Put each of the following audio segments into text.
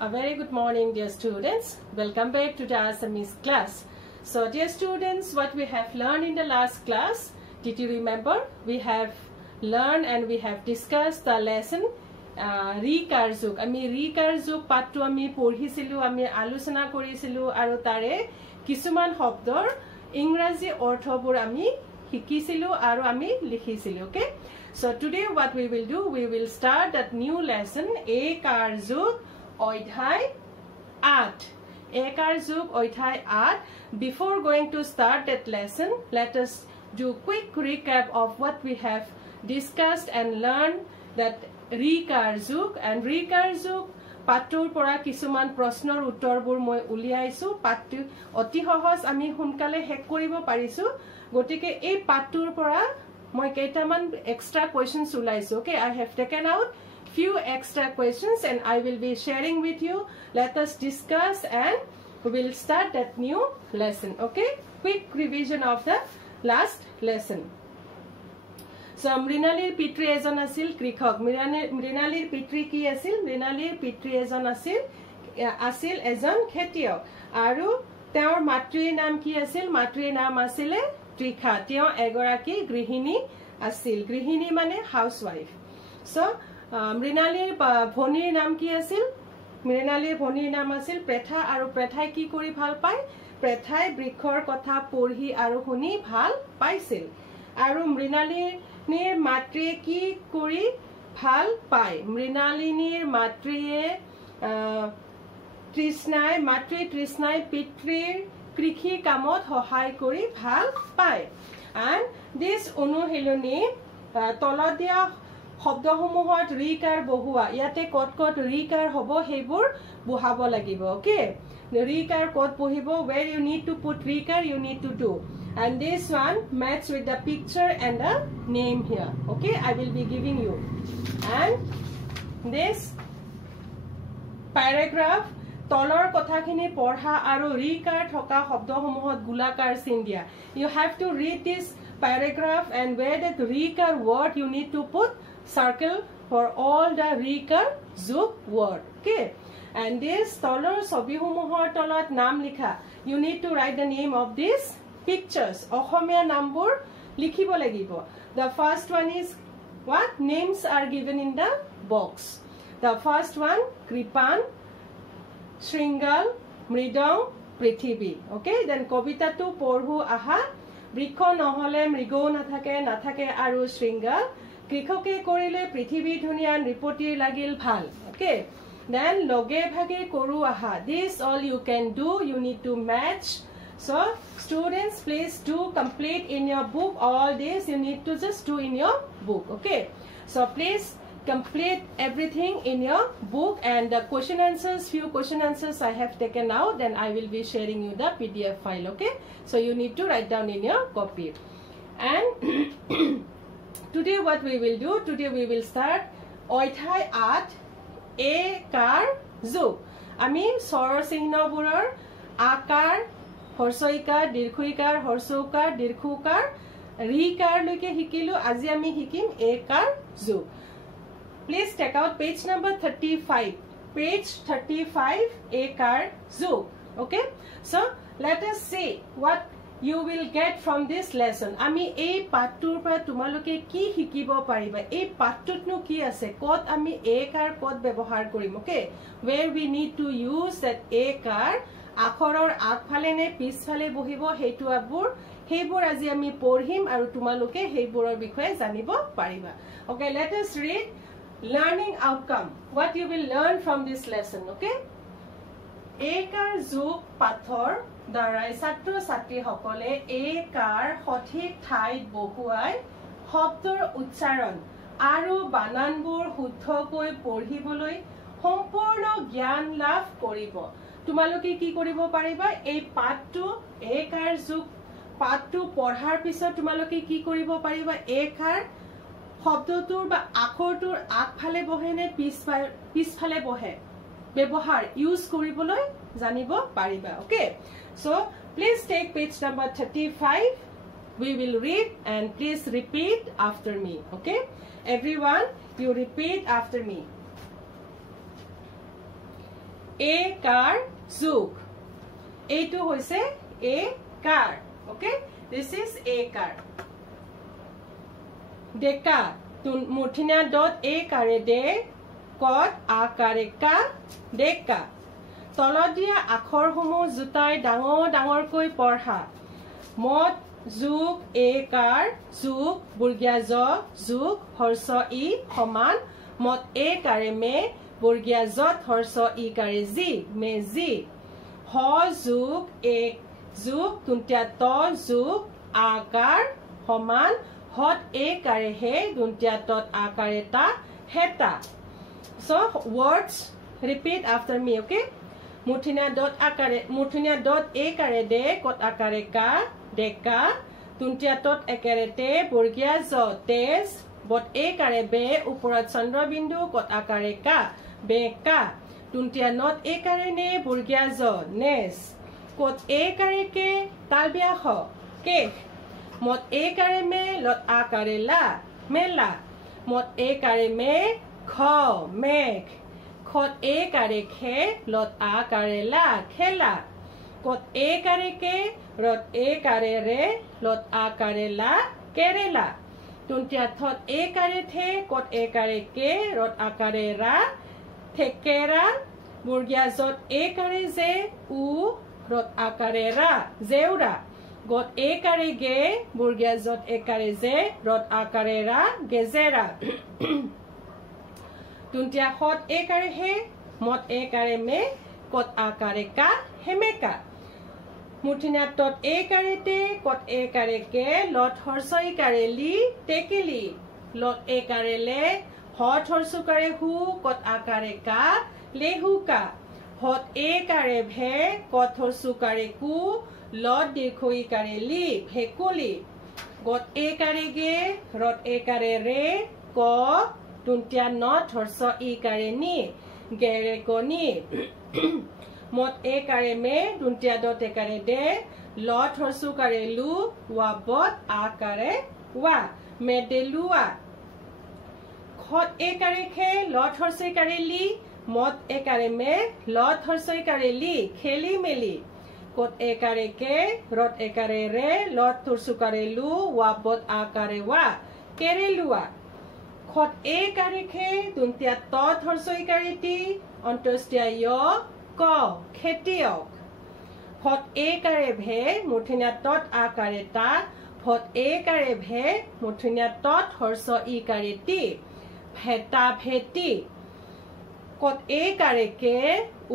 A very good morning, dear students. Welcome back to the Assamese class. So, dear students, what we have learned in the last class, did you remember? We have learned and we have discussed the lesson Rikarzuk. Ami Rikarzuk patu ami porhisilu, ami alusana korisilu, aru tare kisuman hobdor Ingraji orthobor ami hikisilu, aru ami likhisilu. Okay. So today what we will do, we will start that new lesson Ekarzuk Oidhai Art. Ekarzuk Oidhai Art. Before going to start that lesson, let us do quick recap of what we have discussed and learned that Rikarzuk and Rikarzuk Patur pora kisuman prosnor uttorbur moi uliaisu patu oti sahaj ami hunkale hek koribo parisu gotike ei patur pora moi keitaman extra questions ulaisu. Okay, I have taken out few extra questions and I will be sharing with you. Let us discuss and we will start that new lesson. Okay, quick revision of the last lesson. So Mrinalir Pitri ejon asil krikhok. Mrinalir Pitri ki asil? Mrinalir Pitri ejon asil ejon khetiok. Aru teor matrir naam ki asil? Matrir naam asile Trikha. Teo egoraki grihini asil. Grihini mane housewife. So Mrinalir bhonir naam ki asil? Mrinalir bhonir naam asil Pretha. Aru Prethai ki kori bhal pai? Prethai brikhor kotha porhi aru huni bhal paisil. Aru Mrinalir Nir matrie ki kuri bhal pai. Mrinalinir matrie trisnai matri trisnai pitrir krikhi kamot hohai kuri bhal pai. And this অনুশীলনী তলদিয়া শব্দসমূহত ৰিকাৰ বহুৱা ইয়াতে কত ৰিকাৰ হ'ব হেবোৰ বহাব লাগিব. Okay, ৰিকাৰ কত বহিব, where you need to put ৰিকাৰ you need to do. And this one match with the picture and the name here. Okay, I will be giving you. And this paragraph tolor kothakhini porha aru rikar thoka shobdohumuhot gulakar sin dia. You have to read this paragraph and where that rikar word you need to put circle for all the rikar zuk word. Okay, and this tolor sobihumuhor tolot naam likha. You need to write the name of this pictures. Ohomia number likhibo lagibo. The first one is what names are given in the box. The first one Kripan, Shringal, Mridong, Prithibi. Okay, then Kobita tu porhu aha Brikho nohole mrigo nathake aru Shringal. Krikhoke korile Prithibi dhunian ripoti lagil bhal. Okay, then loge bhage koru aha. This all you can do. You need to match. So students, please do complete in your book all this. You need to just do in your book. Okay, so please complete everything in your book and the question answers, few question answers I have taken out, then I will be sharing you the PDF file. Okay, so you need to write down in your copy. And today what we will do, today we will start Oidhai Art Ekarzuk. Ami sor sihno buror akar হৰ্ষইকাৰ দীৰ্ঘইকাৰ হৰ্ষৌকাৰ দীৰ্ঘৌকাৰ ৰিকাৰ লৈকে শিকিলো. আজি আমি শিকিম একাৰযুক. Please take out page number 35. Page 35 একাৰযুক. Okay, so let us see what you will get from this lesson. আমি এই পাঠটোৰ পৰা তোমালোকে কি শিকিব পাৰিবা, এই পাঠটোতনো কি আছে, কত আমি একাৰ কত ব্যৱহাৰ কৰিম. Okay, where we need to use that একাৰ আখৰৰ আগফালে নে পিছফালে বহিব সেইবোৰ আজি আমি পঢ়িম আৰু তোমালোকে সেইবোৰৰ বিষয়ে জানিব পাৰিবা. Okay, let us read learning outcome. What you will learn from this lesson. Okay, একাৰযুক পাঠৰ দ্বাৰাই ছাত্ৰ ছাত্ৰী সকলে একাৰ সঠিক ঠাইত বহুৱাই শব্দৰ উচ্চাৰণ আৰু বানানবোৰ শুদ্ধকৈ পঢ়িবলৈ সম্পূৰ্ণ জ্ঞান লাভ কৰিব. তোমালোকে কি কৰিব পাৰিবা, এই পাঠটো একাৰযুক পাঠটো পঢ়াৰ পিছত তোমালোকে কি কৰিব পাৰিবা, একাৰ শব্দটোৰ বা আখৰটোৰ আগফালে বহে নে পিছফালে বহে ব্যৱহাৰ ইউজ কৰিবলৈ জানিব পাৰিবা. Okay, so please take page number 35. We will read and please repeat after me. Okay, everyone, you repeat after me. এ কাৰ যুগ এইটো হৈছে এ কাৰ ওকে দিস ইজ এ কাৰ ডেকা মূৰ্ধন্য ডট এ কাৰে দে কত আকাৰে কা ডেকা তলত দিয়া আখৰসমূহ জুতাই ডাঙৰ ডাঙৰকৈ পঢ়া মত যুগ এ কাৰ যুগ বৰ্গীয়া জ যুগ হৰ্ষ ই সমান মত এ কাৰে মে বৰ্গীয়া জত হৰ্ষ ই কাৰে জি মে জি হ যুগ এক যুগ দুন্তিয়া ত যুগ আকাৰ সমান হত এ কাৰে হে দুন্তিয়া তত আকাৰে তা হেতা so words repeat after me okay muthinya dot a kare de kot akare ka deka tuntia tot ekare te borgia jo tes bot a kare be uporat chandra bindu kot akare ka beka tuntia not a kare ne borgia jo nes kot a kare ke talbia ho ke mot a kare me lot akare la mela mot a kare me kho make khot e kare khe lot a kare la khela kot e kare ke rot e kare re lot a kare la kerela tuntia thot e kare the kot e kare ke rot a kare ra thekera burgia jot e kare je u rot a kare ra zeura got e kare ge burgia jot e kare je rot a kare ra gezera tuntia hot e kare he mot e kare me kot akare ka hemeka muthinya tot e kare te kot e kare ke lot horsoi kare li tekeli lot e kare le hot horsu kare hu kot akare ka lehu ka hot e kare bhe kot horsu kare ku lot dekhoi kare li phekoli got e kare ge rot e kare re ko tuntia not horso i kare ni gere koni mot e kare me tuntia dot e kare de lot horsu kare lu wa bot a kare wa medelua khot e kare khe lot horso kare li mot e kare me lot horso kare li kheli meli kot e kare ke rot e kare re lot horsu kare lu wa bot a kare wa kerelua khot e kare khe tuntia tot horsoi kare ti ontostia yo ko khetiok khot e kare bhe muthinya tot a kare ta khot e kare bhe muthinya tot horso i kare ti pheta pheti kot e kare ke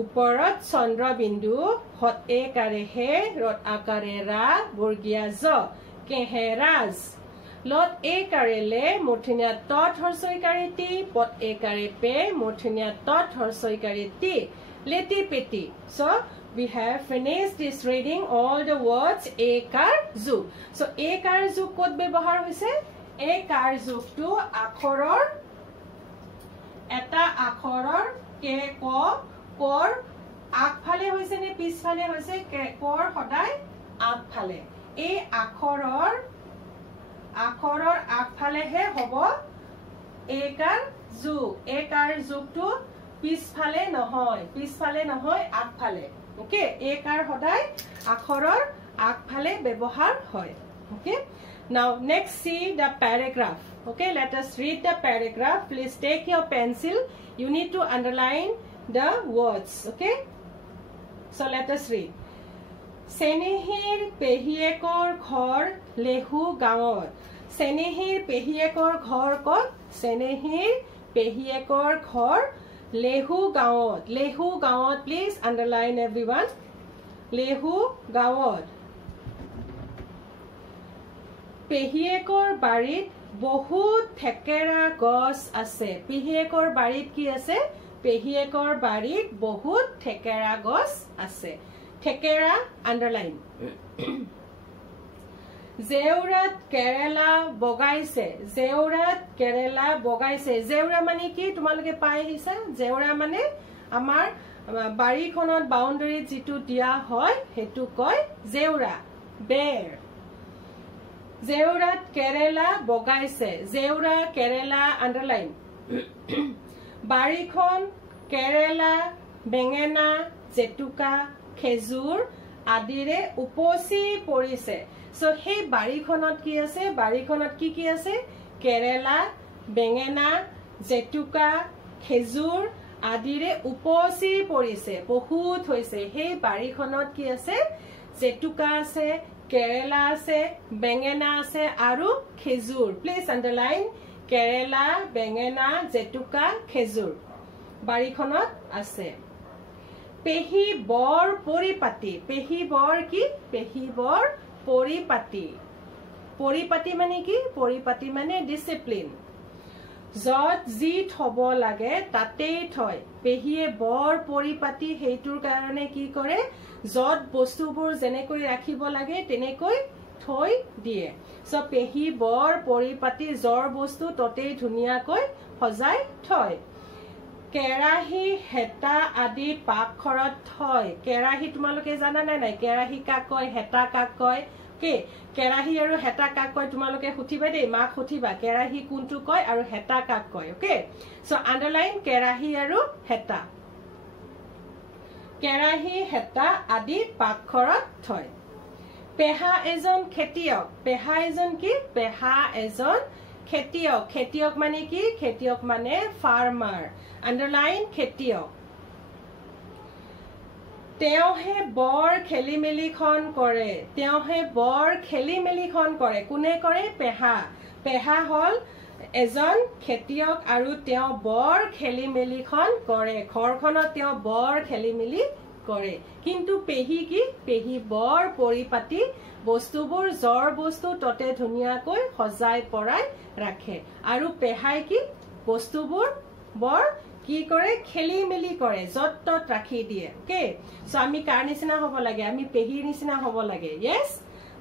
uporat chandra bindu khot e kare he rot akare ra borgia jo keheraz lot e kare le muthinya tot horsoi kare ti pot e kare pe muthinya tot horsoi kare ti leti peti so we have finished this reading all the words e kar zug so e kar zug kot bebahar hoise e kar zug to akhoror eta akhoror ke ko kor agphale hoise ne pisphale hoise ke kor hodai agphale e akhoror আগফালে হে হব একাৰ যুগটো পিছফালে নহয় আগফালে okay একাৰ সদায় আখৰৰ আগফালে ব্যৱহাৰ হয় okay now next see the paragraph okay let us read the paragraph please take your pencil you need to underline the words okay so let us read Senehir Pehiekor Khor Lehu Gaot. Senehir Pehiekor Khor Kot. Senehir Pehiekor Khor Lehu Gaot. Lehu Gaot, please underline everyone. Lehu Gaot. Pehiekor Barit Bahut Thekera Gos Ase. Pehiekor Barit ki ase? Pehiekor Barit Bahut Thekera Gos Ase. Thekera underline Zeurat Kerala bogaise Zeura mane ki tomaloke pai hisa Zeura mane amar bari khonot boundary jitu dia hoy hetu koy Zeura bear Zeurat Kerala bogaise Zeura Kerala underline bari khon Kerala বেঙেনা জেতুকা খেজুৰ আদিৰে উপচি পৰিছে so সেই বাৰীখনত কি আছে বাৰীখনত কি আছে কেৰেলা বেঙেনা জেতুকা খেজুৰ আদিৰে উপচি পৰিছে বহুত হৈছে সেই বাৰীখনত কি আছে জেতুকা আছে কেৰেলা আছে বেঙেনা আছে আৰু খেজুৰ প্লিজ আন্ডাৰলাইন কেৰেলা বেঙেনা জেতুকা খেজুৰ বাৰীখনত আছে পেহি বৰ পৰিপাটি পেহি বৰ কি পেহি বৰ পৰিপাটি মানে কি পৰিপাটি মানে ডিসিপ্লিন যত জি থব লাগে তাতেই থয় পেহিয়ে বৰ পৰিপাটি হেইটোৰ কাৰণে কি কৰে যত বস্তুবোৰ যেনেকৈ ৰাখিব লাগে তেনেকৈ থৈ দিয়ে সো পেহি বৰ পৰিপাটি জৰ বস্তু ততেই ধুনিয়াকৈ সজাই থয় কেৰাহী হেতা আদি পাকঘৰত থয় কেৰাহী তোমালোকে জানা নাই কেৰাহী কাক কয় হেতা কাক কয় কে কেৰাহী আৰু হেতা কাক কয় তোমালোকে খুটিবা দেই মাক খুটিবা কেৰাহী কোনটো কয় আৰু হেতা কাক কয় ওকে সো আন্ডাৰলাইন কেৰাহী আৰু হেতা কেৰাহী হেতা আদি পাকঘৰত থয় পেহা এজন খেতিয়ক পেহা এজন কি পেহা এজন খেতিয়ক খেতিয়ক মানে কি খেতিয়ক মানে ফাৰ্মাৰ আন্ডাৰলাইন খেতিয়ক তেওহে বৰ খেলিমেলিখন কৰে তেওহে বৰ খেলিমেলিখন কৰে কোনে কৰে পেহা পেহা হল এজন খেতিয়ক আৰু তেও বৰ খেলিমেলিখন কৰে ঘৰখনত তেও বৰ খেলিমেলি কৰে কিন্তু পেহি কি পেহি বৰ পৰিপাটি বস্তুবোৰ জৰ বস্তু ততে ধুনিয়াকৈ সজাই পৰাই ৰাখে আৰু পেহাই কি বস্তুবোৰ বৰ কি কৰে খেলিমেলি কৰে যত তত ৰাখি দিয়ে ওকে সো আমি কাৰ নিচিনা হ'ব লাগে আমি পেহিৰ নিচিনা হ'ব লাগে ইয়েস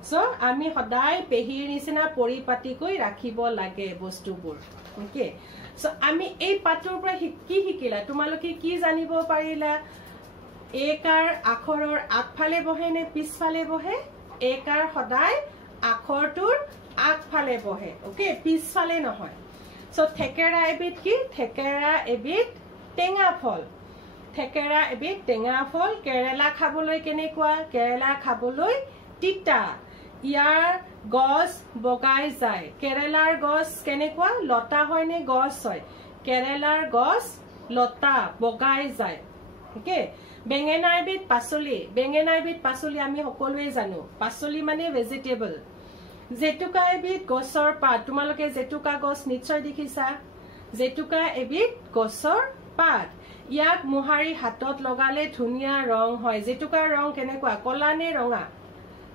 সো আমি সদায় পেহিৰ নিচিনা পৰিপাটিকৈ ৰাখিব লাগে বস্তুবোৰ ওকে সো আমি এই পাঠৰ পৰা কি শিকিলা তোমালোকে কি জানিব পাৰিলা একাৰ আখৰৰ আগফালে বহে নে পিছফালে বহে একাৰ সদায় আখৰটোৰ আগফালে বহে ওকে পিছফালে নহয় সো থেকেৰা এবিধ কি থেকেৰা এবিধ টেঙা ফল থেকেৰা এবিধ টেঙা ফল কেৰেলা খাবলৈ কেনেকুৱা কেৰেলা খাবলৈ তিতা ইয়াৰ গছ বগাই যায় কেৰেলাৰ গছ কেনেকুৱা লতা হয় নে গছ হয় কেৰেলাৰ গছ লতা বগাই যায় ওকে বেঙেনা এবিধ পাচলি আমি সকলোৱে জানো পাচলি মানে ভেজিটেবল জেতুকা এবিধ গছৰ পাত তোমালোকে জেতুকা গছ নিশ্চয় দেখিছা জেতুকা এবিধ গছৰ পাত ইয়াক মোহাৰি হাতত লগালে ধুনিয়া ৰং হয় জেতুকাৰ ৰং কেনেকুৱা কলা নে ৰঙা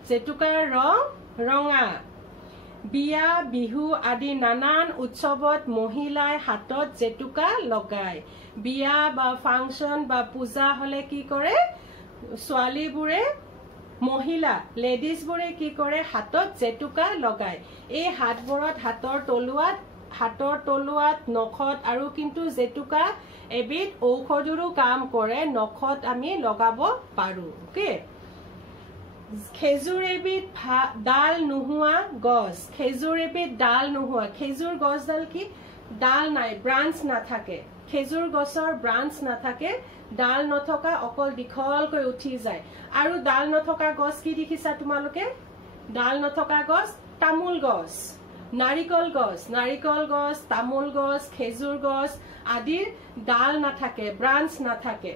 জেতুকাৰ ৰং ৰঙা বিয়া বিহু আদি নানান উৎসৱত মহিলাই হাতত জেতুকা লগায় বিয়া বা ফাংচন বা পূজা হলে কি কৰে ছোৱালীবোৰে মহিলা লেডিজ বোৰে কি কৰে হাতত জেতুকা লগায় এই হাতবোৰত হাতৰ তলুৱাত নখত আৰু কিন্তু জেতুকা এবিধ ঔষধৰো কাম কৰে নখত আমি লগাব পাৰো ওকে খেজুৰ এবিধ ডাল নোহোৱা গছ খেজুৰ এবিধ ডাল নোহোৱা খেজুৰ গছডাল কি ডাল নাই ব্ৰাঞ্চ নাথাকে খেজুৰ গছৰ ব্ৰাঞ্চ নাথাকে ডাল নথকা অকল দীঘলকৈ উঠি যায় আৰু ডাল নথকা গছ কি দেখিছা তোমালোকে ডাল নথকা গছ তামোল গছ নাৰিকল গছ তামোল গছ খেজুৰ গছ আদিৰ ডাল নাথাকে ব্ৰাঞ্চ নাথাকে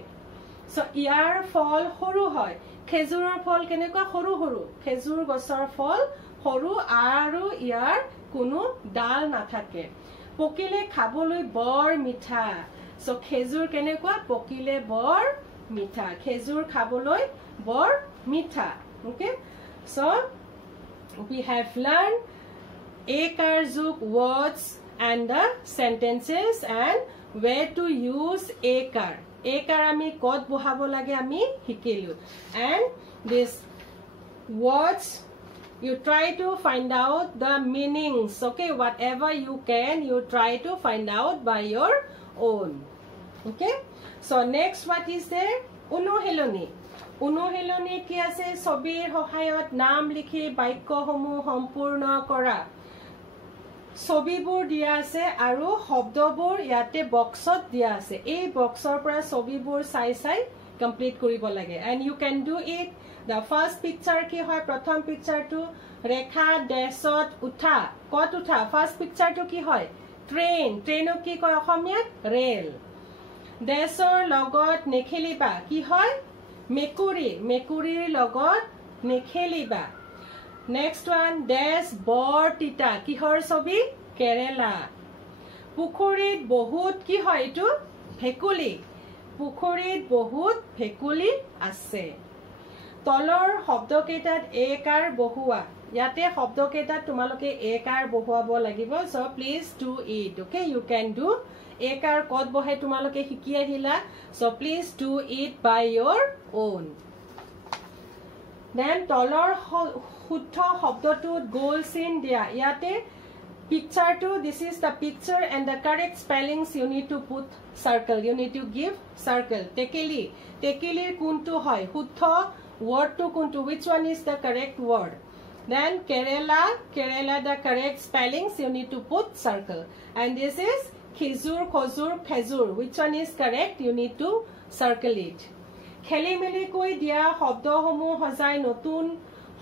সো ইয়াৰ ফল সৰু হয় খেজুৰৰ ফল কেনেকুৱা সৰু সৰু খেজুৰ গছৰ ফল সৰু আৰু ইয়াৰ কোনো ডাল নাথাকে পকিলে খাবলৈ বৰ মিঠা সো খেজুৰ কেনেকুৱা পকিলে বৰ মিঠা খেজুৰ খাবলৈ বৰ মিঠা okay so we have learned ekar juk words and the sentences and where to use ekar ami kot bohabo lage ami hikilu and this words you try to find out the meanings okay whatever you can you try to find out by your own okay so next what is there অনুহেলনি কি আছে ছবিৰ সহায়ত নাম লিখি বাক্যসমূহ সম্পূৰ্ণ কৰা ছবিবোৰ দিয়া আছে আৰু শব্দবোৰ ইয়াতে বক্সত দিয়া আছে এই বক্সৰ পৰা ছবিবোৰ চাই চাই কমপ্লিট কৰিব লাগে and you can do it the first picture কি হয় প্ৰথম পিকচাৰটো ৰেখা ডেছত উঠা কত উঠা ফাৰ্স্ট পিকচাৰটো কি হয় ট্ৰেইনক কি কয় অসমীয়াত ৰেল ডেছৰ লগত নেখেলিবা কি হয় মেকুৰীৰ লগত নেখেলিবা Next one, Des Bor Tita. Kihor sobi Kerala. Pukurit bohut ki hoy itu Phekuli. Pukurit bohut Phekuli ase. Tolor hobdo ketat ekar bohua. Yate hobdo ketat tumaloke ekar bohua bo lagibo. So please do it. Okay, you can do. Ekar kot bohe tumaloke hikia hila. So please do it by your own. Then tolor শুদ্ধ শব্দটোত গোল চিন দিয়া ইয়াতে পিকচাৰটো this is the picture and the correct spellings you need to put circle you need to give circle টেকেলিৰ কোনটো হয় শুদ্ধ wordটো কোনটো which one is the correct word then Kerala the correct spellings you need to put circle and this is khejur which one is correct you need to circle it খেলিমেলি কৈ দিয়া শব্দসমূহ সজাই নতুন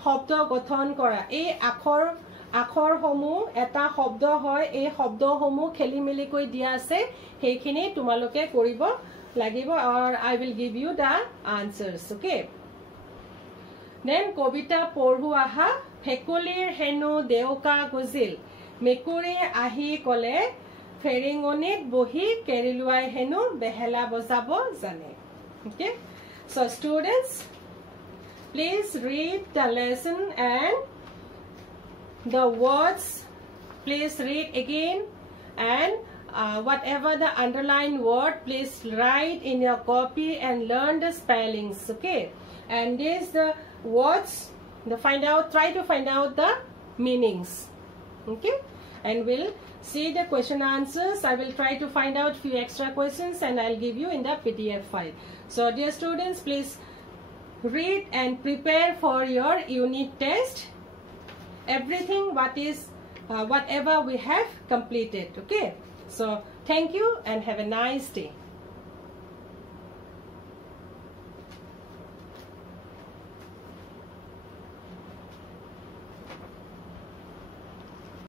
শব্দ গঠন কৰা এই আখৰ সমূহ এটা শব্দ হয় এই শব্দসমূহ খেলিমেলি কৈ দিয়া আছে সেইখিনি তোমালোকে কৰিব লাগিব or I will give you the answers okay then কবিতা পঢ়ু আহা ফেকুলিৰ হেনু দেউকা গুজিল মেকুৰী আহি কলে ফেৰিঙনিত বহি কেৰিলুৱাই হেনু বেহেলা বজাব জানে okay so students please read the lesson and the words please read again and whatever the underlined word please write in your copy and learn the spellings okay and these the words try to find out the meanings okay and we'll see the question answers I will try to find out few extra questions and I'll give you in the PDF file so dear students please read and prepare for your unit test everything whatever we have completed okay so thank you and have a nice day